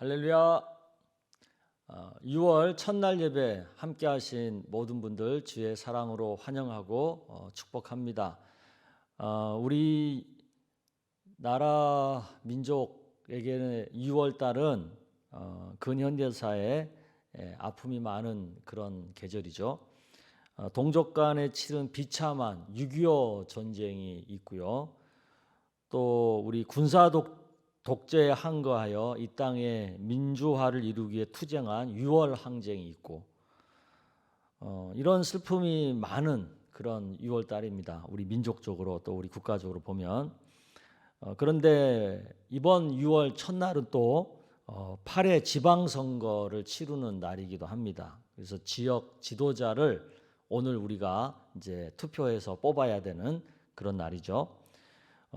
할렐루야. 6월 첫날 예배 함께 하신 모든 분들 주의 사랑으로 환영하고 축복합니다. 우리 나라 민족에게는 6월 달은 근현대사에 아픔이 많은 그런 계절이죠. 동족 간에 치른 비참한 6.25 전쟁이 있고요. 또 우리 군사 독재에 항거하여 이 땅에 민주화를 이루기 위해 투쟁한 6월 항쟁이 있고 이런 슬픔이 많은 그런 6월 달입니다. 우리 민족적으로 또 우리 국가적으로 보면 그런데 이번 6월 첫날은 또 8회 지방선거를 치르는 날이기도 합니다. 그래서 지역 지도자를 오늘 우리가 이제 투표해서 뽑아야 되는 그런 날이죠.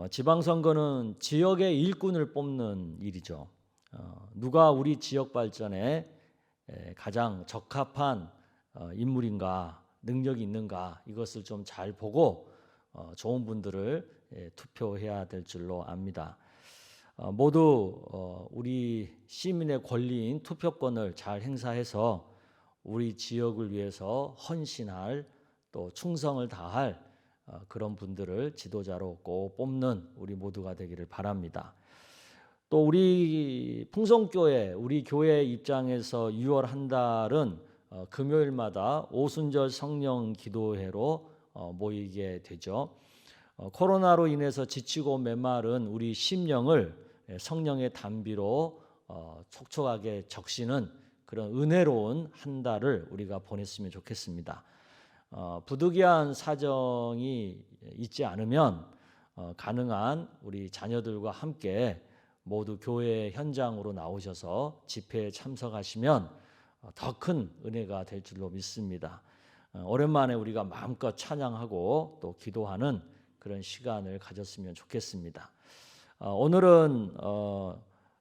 지방선거는 지역의 일꾼을 뽑는 일이죠. 누가 우리 지역 발전에 가장 적합한 인물인가, 능력이 있는가 이것을 좀 잘 보고 좋은 분들을 투표해야 될 줄로 압니다. 모두 우리 시민의 권리인 투표권을 잘 행사해서 우리 지역을 위해서 헌신할 또 충성을 다할 그런 분들을 지도자로 꼭 뽑는 우리 모두가 되기를 바랍니다. 또 우리 풍성교회, 우리 교회 입장에서 6월 한 달은 금요일마다 오순절 성령 기도회로 모이게 되죠. 코로나로 인해서 지치고 메마른 우리 심령을 성령의 단비로 촉촉하게 적시는 그런 은혜로운 한 달을 우리가 보냈으면 좋겠습니다. 부득이한 사정이 있지 않으면 가능한 우리 자녀들과 함께 모두 교회 현장으로 나오셔서 집회에 참석하시면 더 큰 은혜가 될 줄로 믿습니다. 오랜만에 우리가 마음껏 찬양하고 또 기도하는 그런 시간을 가졌으면 좋겠습니다. 오늘은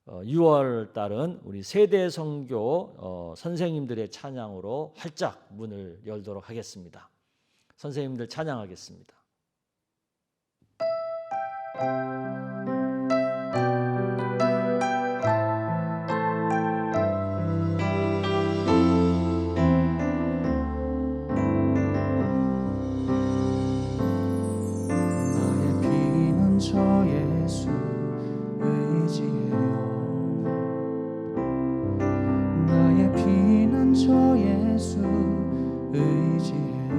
6월 달은 우리 세대 선교 선생님들의 찬양으로 활짝 문을 열도록 하겠습니다. 선생님들 찬양하겠습니다. 나의 피는 저 예수 의지해요. 나의 피는 저 예수 의지해요.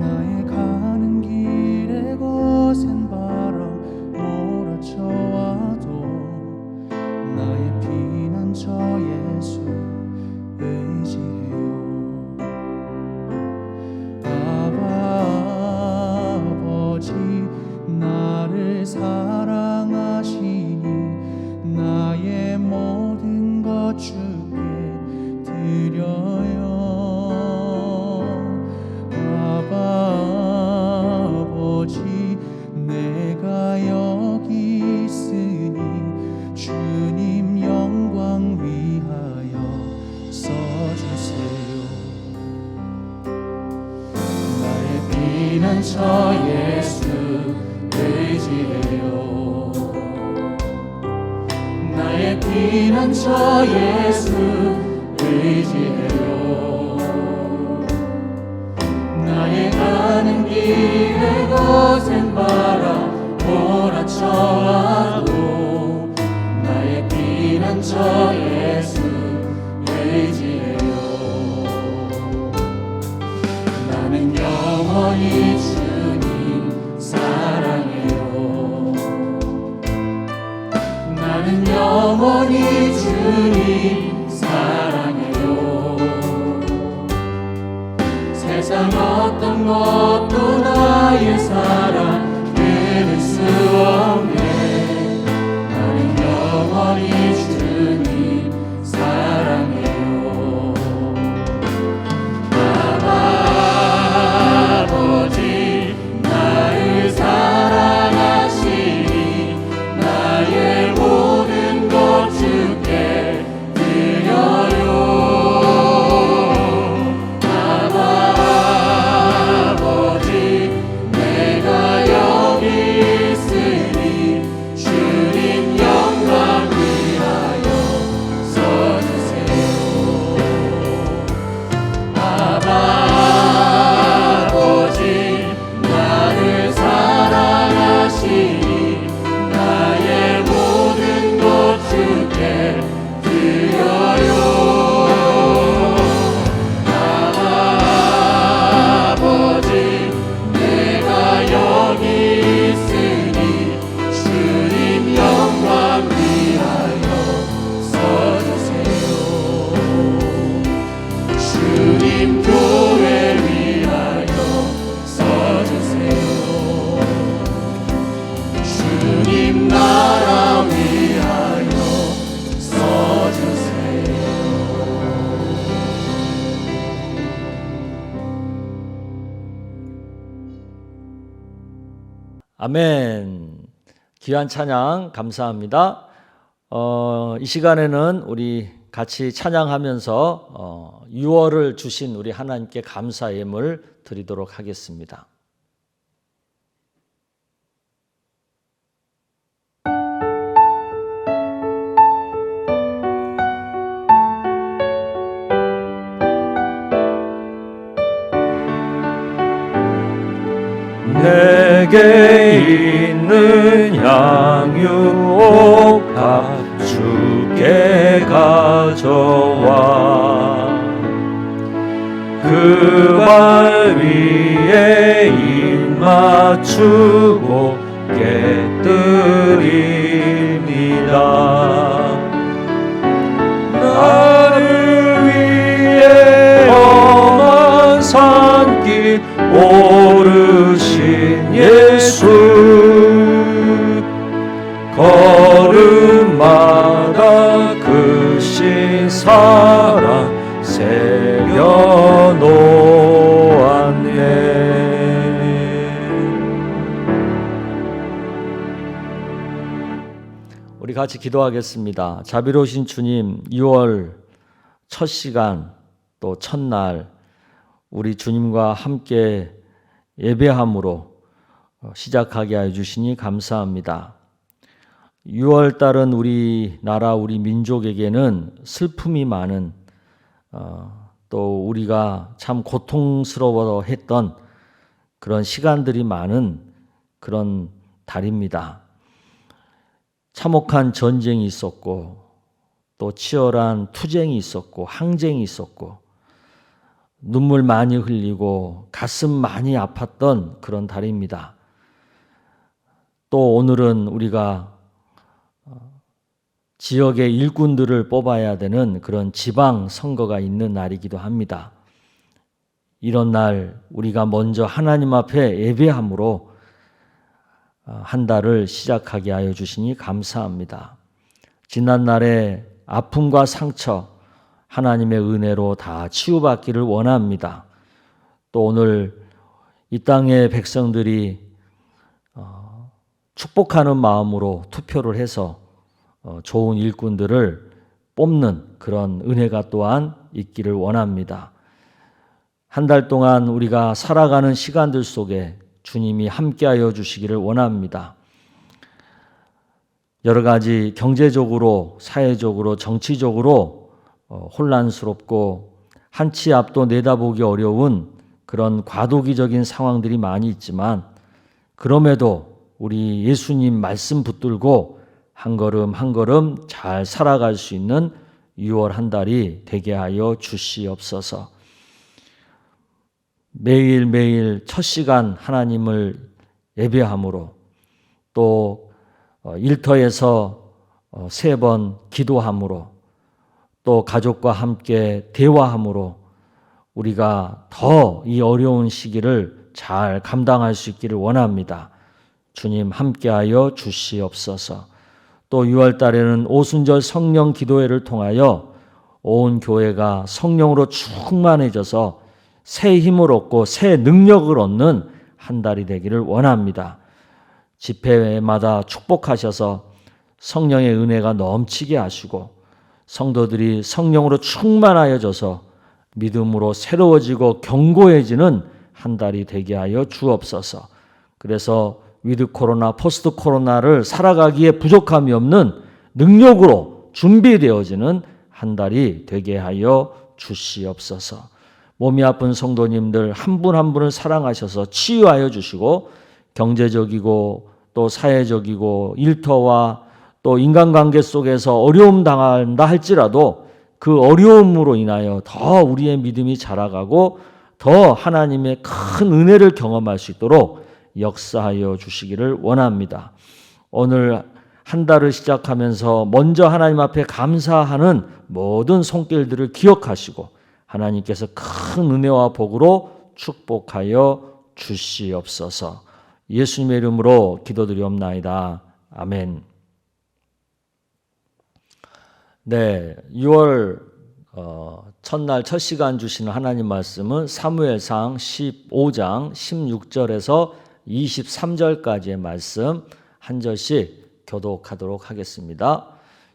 나의 가는 길에 거센 바람 몰아쳐와도 나의 피는 저 예수 의지해요. 아버지 나를 사랑하시니 나의 모든 것 주께 드려요. 아버지 내가 여기 있으니 주님 영광 위하여 써주세요. 나의 피는 저 예수 의지해요. 나의 피는 저 예수 의지해요. 나의 가는 길에 거센 바람 몰아쳐와도 나의 피는 저 예수 의지해요. 나는 영원히 주님 사랑해요. 나는 영원히 주님 사랑해요. 세상 어떤 것도 나의 사랑 끊을 수 없네. 나는 영원히 주님 사랑해요. 아버지 나를 사랑하시니 나의 모든 것 주께 드려요. 아버지 내가 아멘. 귀한 찬양 감사합니다. 이 시간에는 우리 같이 찬양하면서 6월을 주신 우리 하나님께 감사 예물 드리도록 하겠습니다. 내게 있는 양육옥 다 주께 가져와 그 발 위에 입 맞추고 깨뜨립니다. 나를 위해 험한 산길 오르신 예수 걸음마다 크신 사랑 새겨놓았네. 우리 같이 기도하겠습니다. 자비로우신 주님, 6월 첫 시간 또 첫날 우리 주님과 함께 예배함으로 시작하게 하여 주시니 감사합니다. 6월 달은 우리나라 우리 민족에게는 슬픔이 많은 또 우리가 참 고통스러워했던 그런 시간들이 많은 그런 달입니다. 참혹한 전쟁이 있었고 또 치열한 투쟁이 있었고 항쟁이 있었고 눈물 많이 흘리고 가슴 많이 아팠던 그런 달입니다. 또 오늘은 우리가 지역의 일꾼들을 뽑아야 되는 그런 지방 선거가 있는 날이기도 합니다. 이런 날 우리가 먼저 하나님 앞에 예배함으로 한 달을 시작하게 하여 주시니 감사합니다. 지난날의 아픔과 상처 하나님의 은혜로 다 치유받기를 원합니다. 또 오늘 이 땅의 백성들이 축복하는 마음으로 투표를 해서 좋은 일꾼들을 뽑는 그런 은혜가 또한 있기를 원합니다. 한 달 동안 우리가 살아가는 시간들 속에 주님이 함께하여 주시기를 원합니다. 여러 가지 경제적으로, 사회적으로, 정치적으로 혼란스럽고 한 치 앞도 내다보기 어려운 그런 과도기적인 상황들이 많이 있지만 그럼에도 우리 예수님 말씀 붙들고 한 걸음 한 걸음 잘 살아갈 수 있는 6월 한 달이 되게 하여 주시옵소서. 매일매일 첫 시간 하나님을 예배함으로 또 일터에서 3번 기도함으로 또 가족과 함께 대화함으로 우리가 더 이 어려운 시기를 잘 감당할 수 있기를 원합니다. 주님 함께하여 주시옵소서. 또 6월 달에는 오순절 성령 기도회를 통하여 온 교회가 성령으로 충만해져서 새 힘을 얻고 새 능력을 얻는 한 달이 되기를 원합니다. 집회마다 축복하셔서 성령의 은혜가 넘치게 하시고 성도들이 성령으로 충만하여져서 믿음으로 새로워지고 견고해지는 한 달이 되게 하여 주옵소서. 그래서 위드 코로나, 포스트 코로나를 살아가기에 부족함이 없는 능력으로 준비되어지는 한 달이 되게 하여 주시옵소서. 몸이 아픈 성도님들 한 분 한 분을 사랑하셔서 치유하여 주시고 경제적이고 또 사회적이고 일터와 또 인간관계 속에서 어려움 당한다 할지라도 그 어려움으로 인하여 더 우리의 믿음이 자라가고 더 하나님의 큰 은혜를 경험할 수 있도록 역사하여 주시기를 원합니다. 오늘 한 달을 시작하면서 먼저 하나님 앞에 감사하는 모든 손길들을 기억하시고 하나님께서 큰 은혜와 복으로 축복하여 주시옵소서. 예수님의 이름으로 기도드리옵나이다. 아멘. 네, 6월 첫날 첫 시간 주시는 하나님 말씀은 사무엘상 15장 16절에서 23절까지의 말씀 한 절씩 교독하도록 하겠습니다.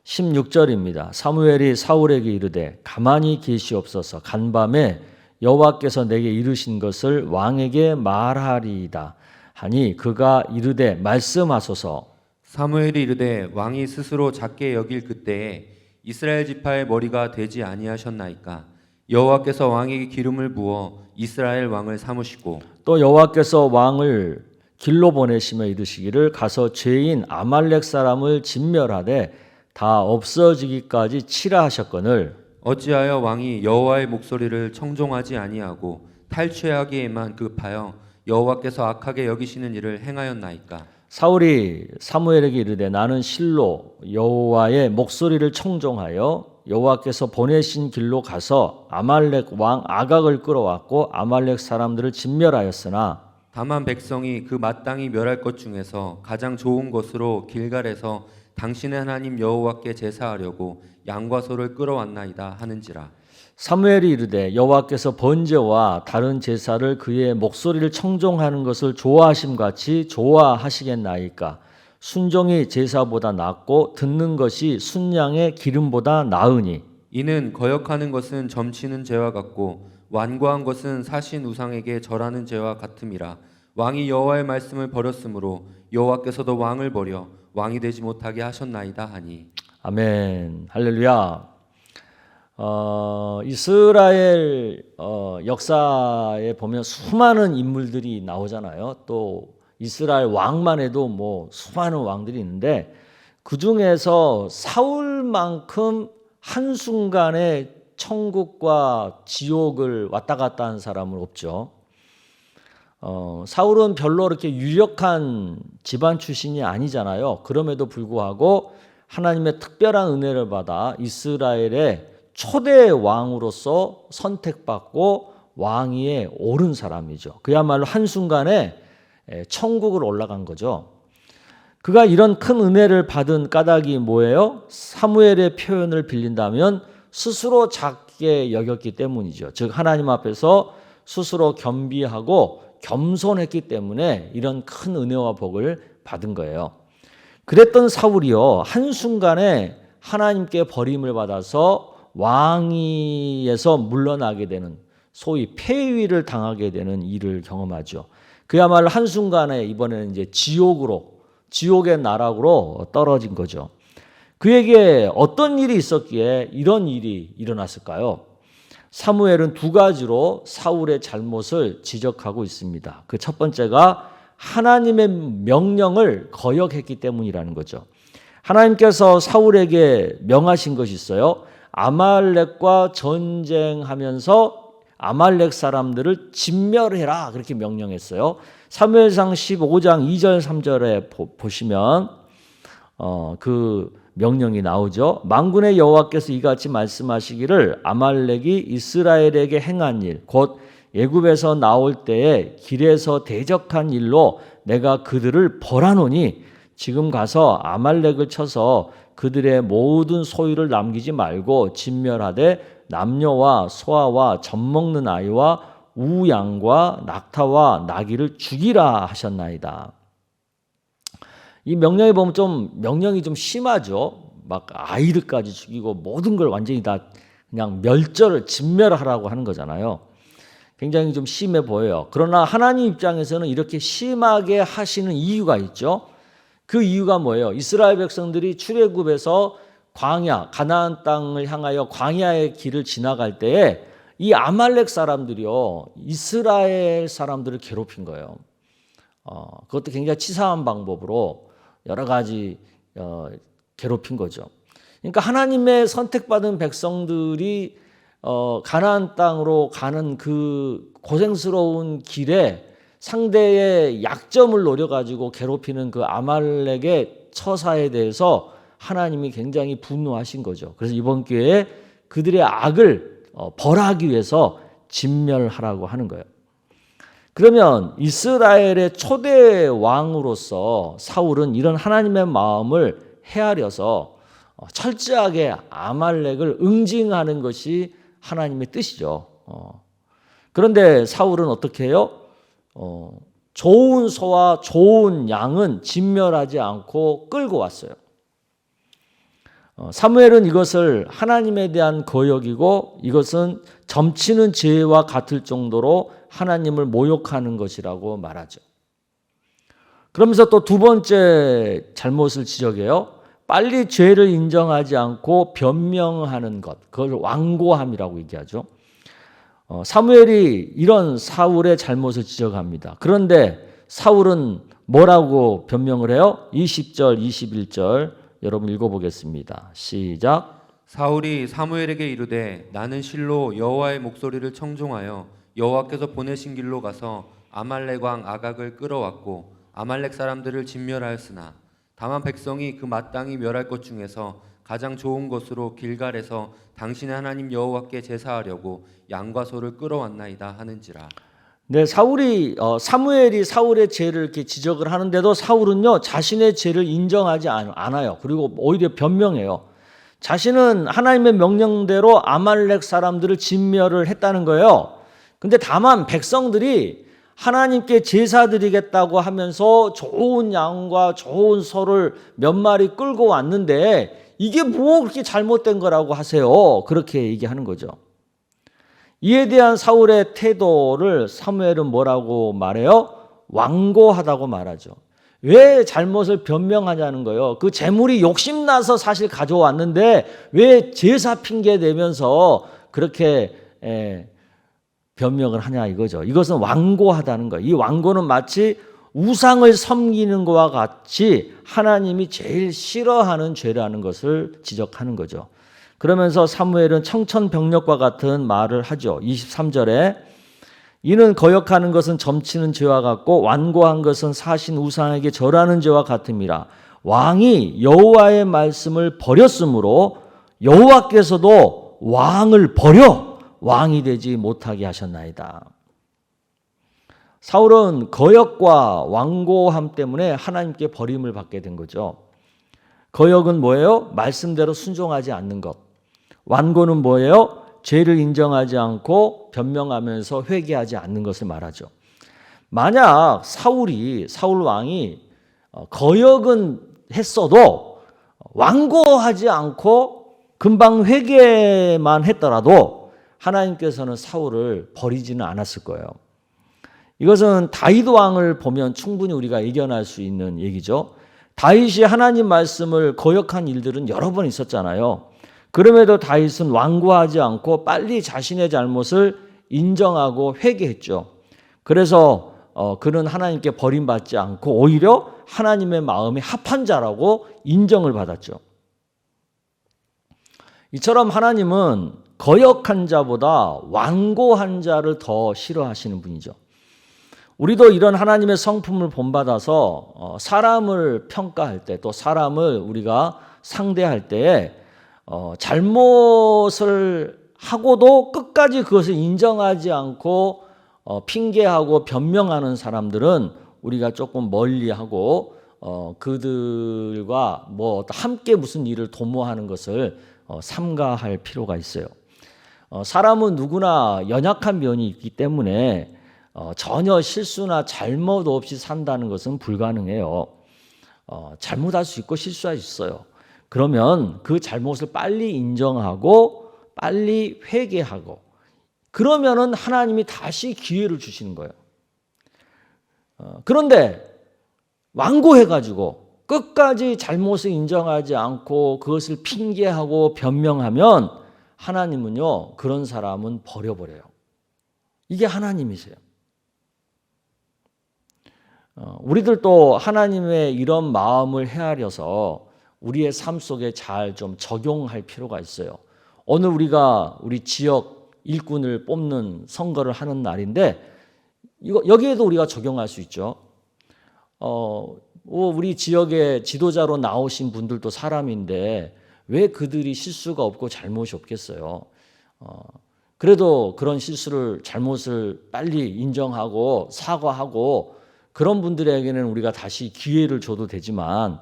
16절입니다. 사무엘이 사울에게 이르되 가만히 계시옵소서. 간밤에 여호와께서 내게 이르신 것을 왕에게 말하리이다 하니 그가 이르되 말씀하소서. 사무엘이 이르되 왕이 스스로 작게 여길 그때에 이스라엘 지파의 머리가 되지 아니하셨나이까. 여호와께서 왕에게 기름을 부어 이스라엘 왕을 삼으시고 또 여호와께서 왕을 길로 보내시며 이르시기를 가서 죄인 아말렉 사람을 진멸하되 다 없어지기까지 치라 하셨거늘 어찌하여 왕이 여호와의 목소리를 청종하지 아니하고 탈취하기에만 급하여 여호와께서 악하게 여기시는 일을 행하였나이까. 사울이 사무엘에게 이르되 나는 실로 여호와의 목소리를 청종하여 여호와께서 보내신 길로 가서 아말렉 왕 아각을 끌어왔고 아말렉 사람들을 진멸하였으나 다만 백성이 그 마땅히 멸할 것 중에서 가장 좋은 것으로 길갈에서 당신의 하나님 여호와께 제사하려고 양과 소를 끌어왔나이다 하는지라. 사무엘이 이르되 여호와께서 번제와 다른 제사를 그의 목소리를 청종하는 것을 좋아하심 같이 좋아하시겠나이까. 순종이 제사보다 낫고 듣는 것이 순양의 기름보다 나으니 이는 거역하는 것은 점치는 죄와 같고 완고한 것은 사신 우상에게 절하는 죄와 같음이라. 왕이 여호와의 말씀을 버렸으므로 여호와께서도 왕을 버려 왕이 되지 못하게 하셨나이다 하니. 아멘. 할렐루야. 이스라엘 역사에 보면 수많은 인물들이 나오잖아요. 또 이스라엘 왕만 해도 뭐 수많은 왕들이 있는데 그 중에서 사울만큼 한순간에 천국과 지옥을 왔다 갔다 한 사람은 없죠. 사울은 별로 그렇게 유력한 집안 출신이 아니잖아요. 그럼에도 불구하고 하나님의 특별한 은혜를 받아 이스라엘의 초대 왕으로서 선택받고 왕위에 오른 사람이죠. 그야말로 한순간에 천국을 올라간 거죠. 그가 이런 큰 은혜를 받은 까닭이 뭐예요? 사무엘의 표현을 빌린다면 스스로 작게 여겼기 때문이죠. 즉 하나님 앞에서 스스로 겸비하고 겸손했기 때문에 이런 큰 은혜와 복을 받은 거예요. 그랬던 사울이요, 한순간에 하나님께 버림을 받아서 왕위에서 물러나게 되는, 소위 폐위를 당하게 되는 일을 경험하죠. 그야말로 한순간에 이번에는 이제 지옥의 나락으로 떨어진 거죠. 그에게 어떤 일이 있었기에 이런 일이 일어났을까요? 사무엘은 두 가지로 사울의 잘못을 지적하고 있습니다. 그 첫 번째가 하나님의 명령을 거역했기 때문이라는 거죠. 하나님께서 사울에게 명하신 것이 있어요. 아말렉과 전쟁하면서 아말렉 사람들을 진멸해라, 그렇게 명령했어요. 사무엘상 15장 2절 3절에 보시면 그 명령이 나오죠. 만군의 여호와께서 이같이 말씀하시기를 아말렉이 이스라엘에게 행한 일, 곧 애굽에서 나올 때에 길에서 대적한 일로 내가 그들을 벌하노니 지금 가서 아말렉을 쳐서 그들의 모든 소유를 남기지 말고 진멸하되 남녀와 소아와 젖먹는 아이와 우양과 낙타와 나귀를 죽이라 하셨나이다. 이 명령에 보면 명령이 좀 심하죠. 막 아이들까지 죽이고 모든 걸 완전히 다 그냥 진멸하라고 하는 거잖아요. 굉장히 좀 심해 보여요. 그러나 하나님 입장에서는 이렇게 심하게 하시는 이유가 있죠. 그 이유가 뭐예요? 이스라엘 백성들이 출애굽에서 가나안 땅을 향하여 광야의 길을 지나갈 때에 이 아말렉 사람들이요, 이스라엘 사람들을 괴롭힌 거예요. 그것도 굉장히 치사한 방법으로 여러 가지 괴롭힌 거죠. 그러니까 하나님의 선택받은 백성들이 가나안 땅으로 가는 그 고생스러운 길에 상대의 약점을 노려가지고 괴롭히는 그 아말렉의 처사에 대해서 하나님이 굉장히 분노하신 거죠. 그래서 이번 기회에 그들의 악을 벌하기 위해서 진멸하라고 하는 거예요. 그러면 이스라엘의 초대 왕으로서 사울은 이런 하나님의 마음을 헤아려서 철저하게 아말렉을 응징하는 것이 하나님의 뜻이죠. 그런데 사울은 어떻게 해요? 좋은 소와 좋은 양은 진멸하지 않고 끌고 왔어요. 사무엘은 이것을 하나님에 대한 거역이고 이것은 점치는 죄와 같을 정도로 하나님을 모욕하는 것이라고 말하죠. 그러면서 또 두 번째 잘못을 지적해요. 빨리 죄를 인정하지 않고 변명하는 것, 그걸 완고함이라고 얘기하죠. 사무엘이 이런 사울의 잘못을 지적합니다. 그런데 사울은 뭐라고 변명을 해요? 20절, 21절 여러분 읽어보겠습니다. 시작. 사울이 사무엘에게 이르되 나는 실로 여호와의 목소리를 청종하여 여호와께서 보내신 길로 가서 아말렉 왕 아각을 끌어왔고 아말렉 사람들을 진멸하였으나 다만 백성이 그 마땅히 멸할 것 중에서 가장 좋은 것으로 길갈에서 당신의 하나님 여호와께 제사하려고 양과 소를 끌어왔나이다 하는지라. 네, 사무엘이 사울의 죄를 이렇게 지적을 하는데도 사울은요 자신의 죄를 인정하지 않아요. 그리고 오히려 변명해요. 자신은 하나님의 명령대로 아말렉 사람들을 진멸을 했다는 거예요. 근데 다만 백성들이 하나님께 제사 드리겠다고 하면서 좋은 양과 좋은 소를 몇 마리 끌고 왔는데 이게 뭐 그렇게 잘못된 거라고 하세요. 그렇게 얘기하는 거죠. 이에 대한 사울의 태도를 사무엘은 뭐라고 말해요? 완고하다고 말하죠. 왜 잘못을 변명하냐는 거예요. 그 재물이 욕심나서 사실 가져왔는데 왜 제사 핑계 대면서 그렇게 변명을 하냐 이거죠. 이것은 완고하다는 거예요. 이 완고는 마치 우상을 섬기는 것과 같이 하나님이 제일 싫어하는 죄라는 것을 지적하는 거죠. 그러면서 사무엘은 청천벽력과 같은 말을 하죠. 23절에 이는 거역하는 것은 점치는 죄와 같고 완고한 것은 사신 우상에게 절하는 죄와 같음이라. 왕이 여호와의 말씀을 버렸으므로 여호와께서도 왕을 버려 왕이 되지 못하게 하셨나이다. 사울은 거역과 완고함 때문에 하나님께 버림을 받게 된 거죠. 거역은 뭐예요? 말씀대로 순종하지 않는 것. 완고는 뭐예요? 죄를 인정하지 않고 변명하면서 회개하지 않는 것을 말하죠. 만약 사울 왕이 거역은 했어도 완고하지 않고 금방 회개만 했더라도 하나님께서는 사울을 버리지는 않았을 거예요. 이것은 다윗 왕을 보면 충분히 우리가 이겨낼 수 있는 얘기죠. 다윗이 하나님 말씀을 거역한 일들은 여러 번 있었잖아요. 그럼에도 다윗은 완고하지 않고 빨리 자신의 잘못을 인정하고 회개했죠. 그래서 그는 하나님께 버림받지 않고 오히려 하나님의 마음에 합한 자라고 인정을 받았죠. 이처럼 하나님은 거역한 자보다 완고한 자를 더 싫어하시는 분이죠. 우리도 이런 하나님의 성품을 본받아서 사람을 평가할 때 또 사람을 우리가 상대할 때에 잘못을 하고도 끝까지 그것을 인정하지 않고 핑계하고 변명하는 사람들은 우리가 조금 멀리하고 그들과 함께 무슨 일을 도모하는 것을 삼가할 필요가 있어요. 사람은 누구나 연약한 면이 있기 때문에 전혀 실수나 잘못 없이 산다는 것은 불가능해요. 잘못할 수 있고 실수할 수 있어요. 그러면 그 잘못을 빨리 인정하고 빨리 회개하고 그러면은 하나님이 다시 기회를 주시는 거예요. 그런데 완고해가지고 끝까지 잘못을 인정하지 않고 그것을 핑계하고 변명하면 하나님은요 그런 사람은 버려버려요. 이게 하나님이세요. 우리들도 하나님의 이런 마음을 헤아려서 우리의 삶 속에 잘 좀 적용할 필요가 있어요. 오늘 우리가 우리 지역 일꾼을 뽑는 선거를 하는 날인데 여기에도 우리가 적용할 수 있죠. 우리 지역의 지도자로 나오신 분들도 사람인데 왜 그들이 실수가 없고 잘못이 없겠어요. 그래도 그런 잘못을 빨리 인정하고 사과하고 그런 분들에게는 우리가 다시 기회를 줘도 되지만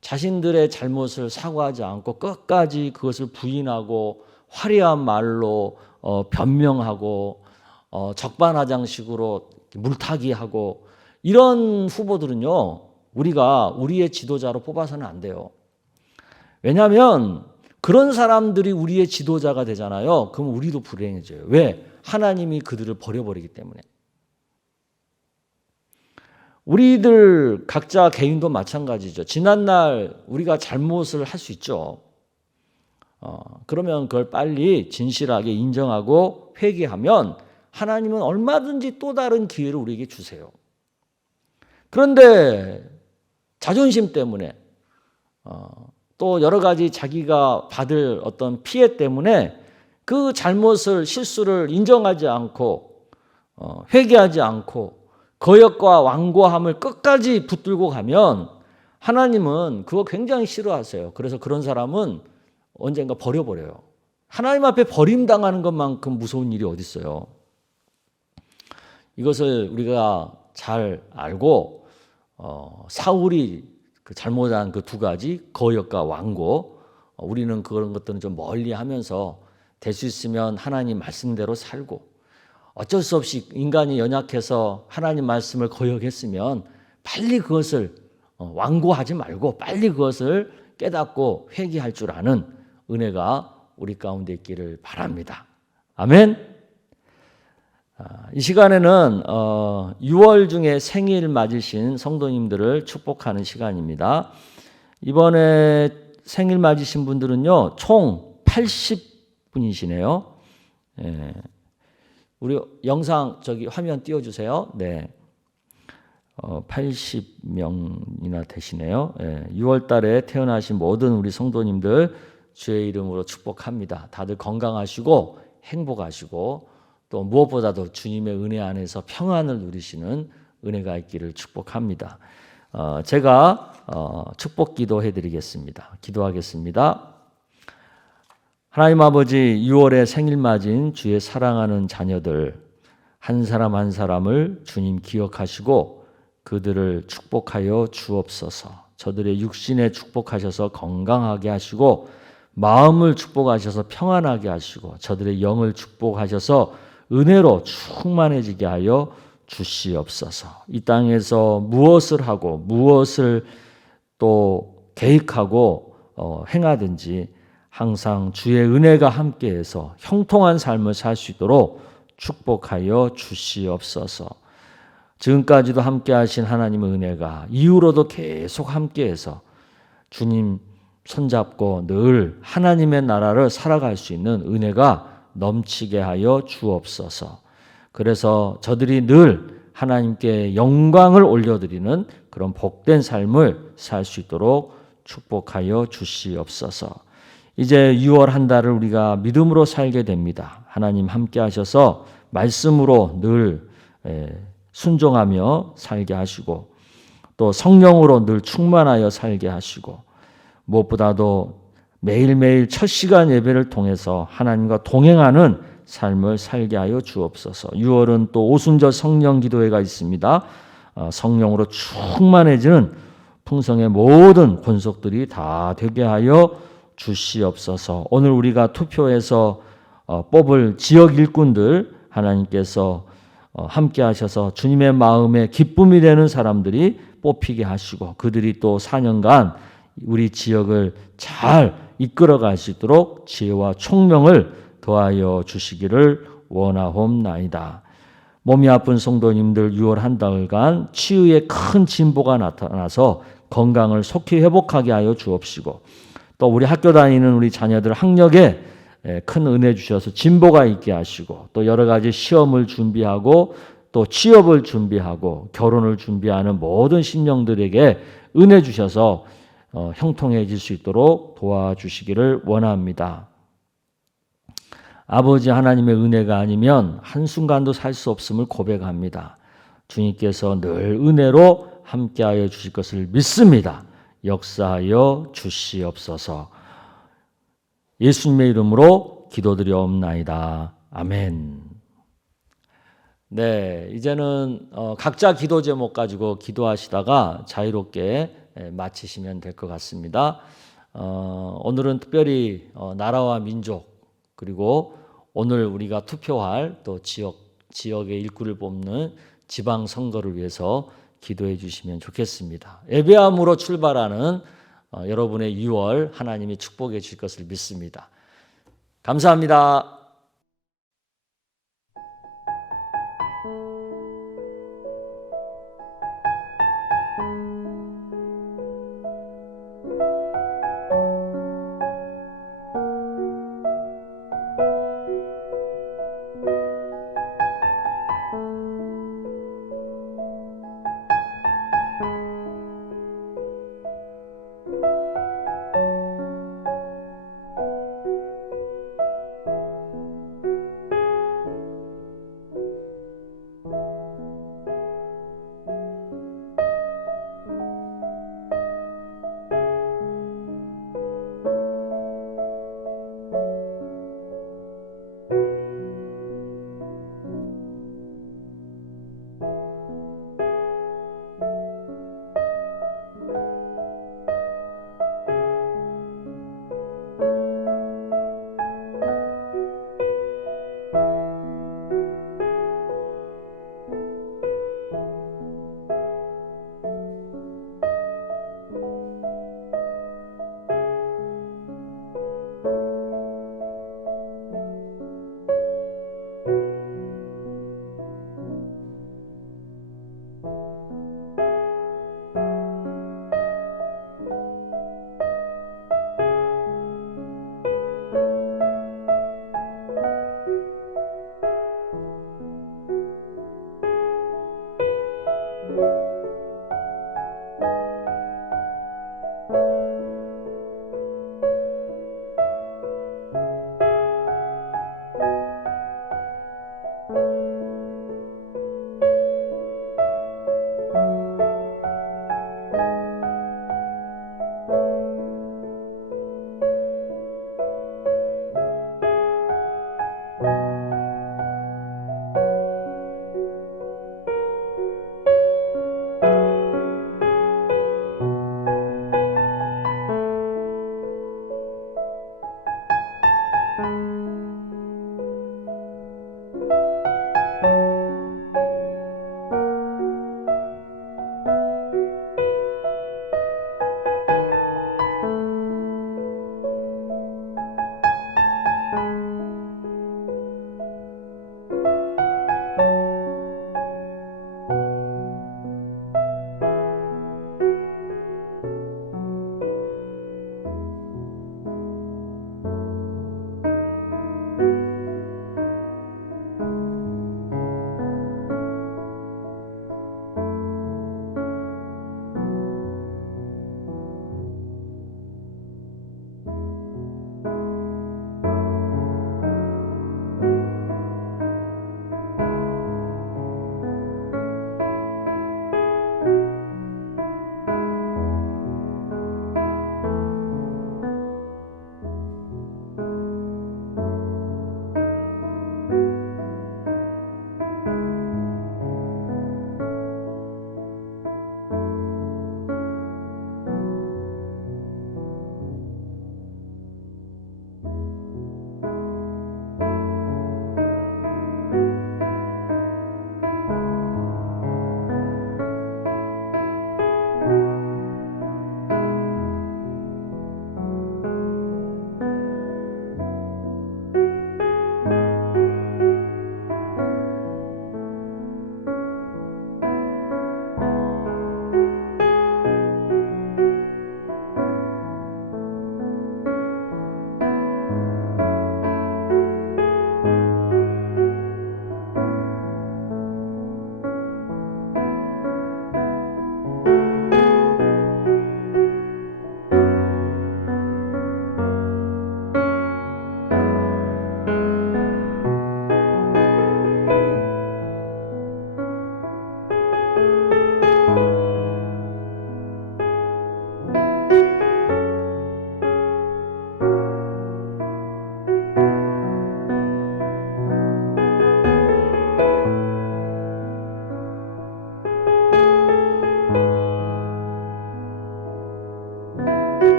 자신들의 잘못을 사과하지 않고 끝까지 그것을 부인하고 화려한 말로 변명하고 적반하장식으로 물타기하고 이런 후보들은요, 우리가 우리의 지도자로 뽑아서는 안 돼요. 왜냐하면 그런 사람들이 우리의 지도자가 되잖아요. 그럼 우리도 불행해져요. 왜? 하나님이 그들을 버려버리기 때문에. 우리들 각자 개인도 마찬가지죠. 지난날 우리가 잘못을 할 수 있죠. 그러면 그걸 빨리 진실하게 인정하고 회개하면 하나님은 얼마든지 또 다른 기회를 우리에게 주세요. 그런데 자존심 때문에 또 여러 가지 자기가 받을 어떤 피해 때문에 그 잘못을 실수를 인정하지 않고 회개하지 않고 거역과 완고함을 끝까지 붙들고 가면 하나님은 그거 굉장히 싫어하세요. 그래서 그런 사람은 언젠가 버려버려요. 하나님 앞에 버림당하는 것만큼 무서운 일이 어디 있어요. 이것을 우리가 잘 알고 사울이 그 잘못한 그 두 가지 거역과 완고, 우리는 그런 것들은 좀 멀리하면서 될 수 있으면 하나님 말씀대로 살고, 어쩔 수 없이 인간이 연약해서 하나님 말씀을 거역했으면 빨리 그것을 완고하지 말고 빨리 그것을 깨닫고 회개할 줄 아는 은혜가 우리 가운데 있기를 바랍니다. 아멘. 이 시간에는 6월 중에 생일 맞으신 성도님들을 축복하는 시간입니다. 이번에 생일 맞으신 분들은요, 총 80분이시네요. 예. 우리 영상 화면 띄워주세요. 네. 80명이나 되시네요. 예. 6월 달에 태어나신 모든 우리 성도님들 주의 이름으로 축복합니다. 다들 건강하시고 행복하시고 또 무엇보다도 주님의 은혜 안에서 평안을 누리시는 은혜가 있기를 축복합니다. 제가 축복 기도해 드리겠습니다. 기도하겠습니다. 하나님 아버지, 6월에 생일 맞은 주의 사랑하는 자녀들 한 사람 한 사람을 주님 기억하시고 그들을 축복하여 주옵소서. 저들의 육신에 축복하셔서 건강하게 하시고 마음을 축복하셔서 평안하게 하시고 저들의 영을 축복하셔서 은혜로 충만해지게 하여 주시옵소서. 이 땅에서 무엇을 하고 무엇을 또 계획하고 행하든지 항상 주의 은혜가 함께해서 형통한 삶을 살 수 있도록 축복하여 주시옵소서. 지금까지도 함께하신 하나님의 은혜가 이후로도 계속 함께해서 주님 손잡고 늘 하나님의 나라를 살아갈 수 있는 은혜가 넘치게 하여 주옵소서. 그래서 저들이 늘 하나님께 영광을 올려드리는 그런 복된 삶을 살 수 있도록 축복하여 주시옵소서. 이제 6월 한 달을 우리가 믿음으로 살게 됩니다. 하나님 함께 하셔서 말씀으로 늘 순종하며 살게 하시고 또 성령으로 늘 충만하여 살게 하시고 무엇보다도 매일매일 첫 시간 예배를 통해서 하나님과 동행하는 삶을 살게 하여 주옵소서. 6월은 또 오순절 성령 기도회가 있습니다. 성령으로 충만해지는 풍성의 모든 권속들이 다 되게 하여 주시옵소서. 오늘 우리가 투표해서 뽑을 지역 일꾼들 하나님께서 함께 하셔서 주님의 마음에 기쁨이 되는 사람들이 뽑히게 하시고 그들이 또 4년간 우리 지역을 잘 이끌어 갈 수 있도록 지혜와 총명을 더하여 주시기를 원하옵나이다. 몸이 아픈 성도님들 6월 한 달간 치유의 큰 진보가 나타나서 건강을 속히 회복하게 하여 주옵시고 또 우리 학교 다니는 우리 자녀들 학력에 큰 은혜 주셔서 진보가 있게 하시고 또 여러 가지 시험을 준비하고 또 취업을 준비하고 결혼을 준비하는 모든 심령들에게 은혜 주셔서 형통해질 수 있도록 도와주시기를 원합니다. 아버지 하나님의 은혜가 아니면 한순간도 살 수 없음을 고백합니다. 주님께서 늘 은혜로 함께하여 주실 것을 믿습니다. 역사하여 주시옵소서. 예수님의 이름으로 기도드리옵나이다. 아멘. 네, 이제는 각자 기도 제목 가지고 기도하시다가 자유롭게 마치시면 될 것 같습니다. 오늘은 특별히 나라와 민족 그리고 오늘 우리가 투표할 또 지역의 일꾼을 뽑는 지방 선거를 위해서 기도해 주시면 좋겠습니다. 예배함으로 출발하는 여러분의 6월 하나님이 축복해 주실 것을 믿습니다. 감사합니다.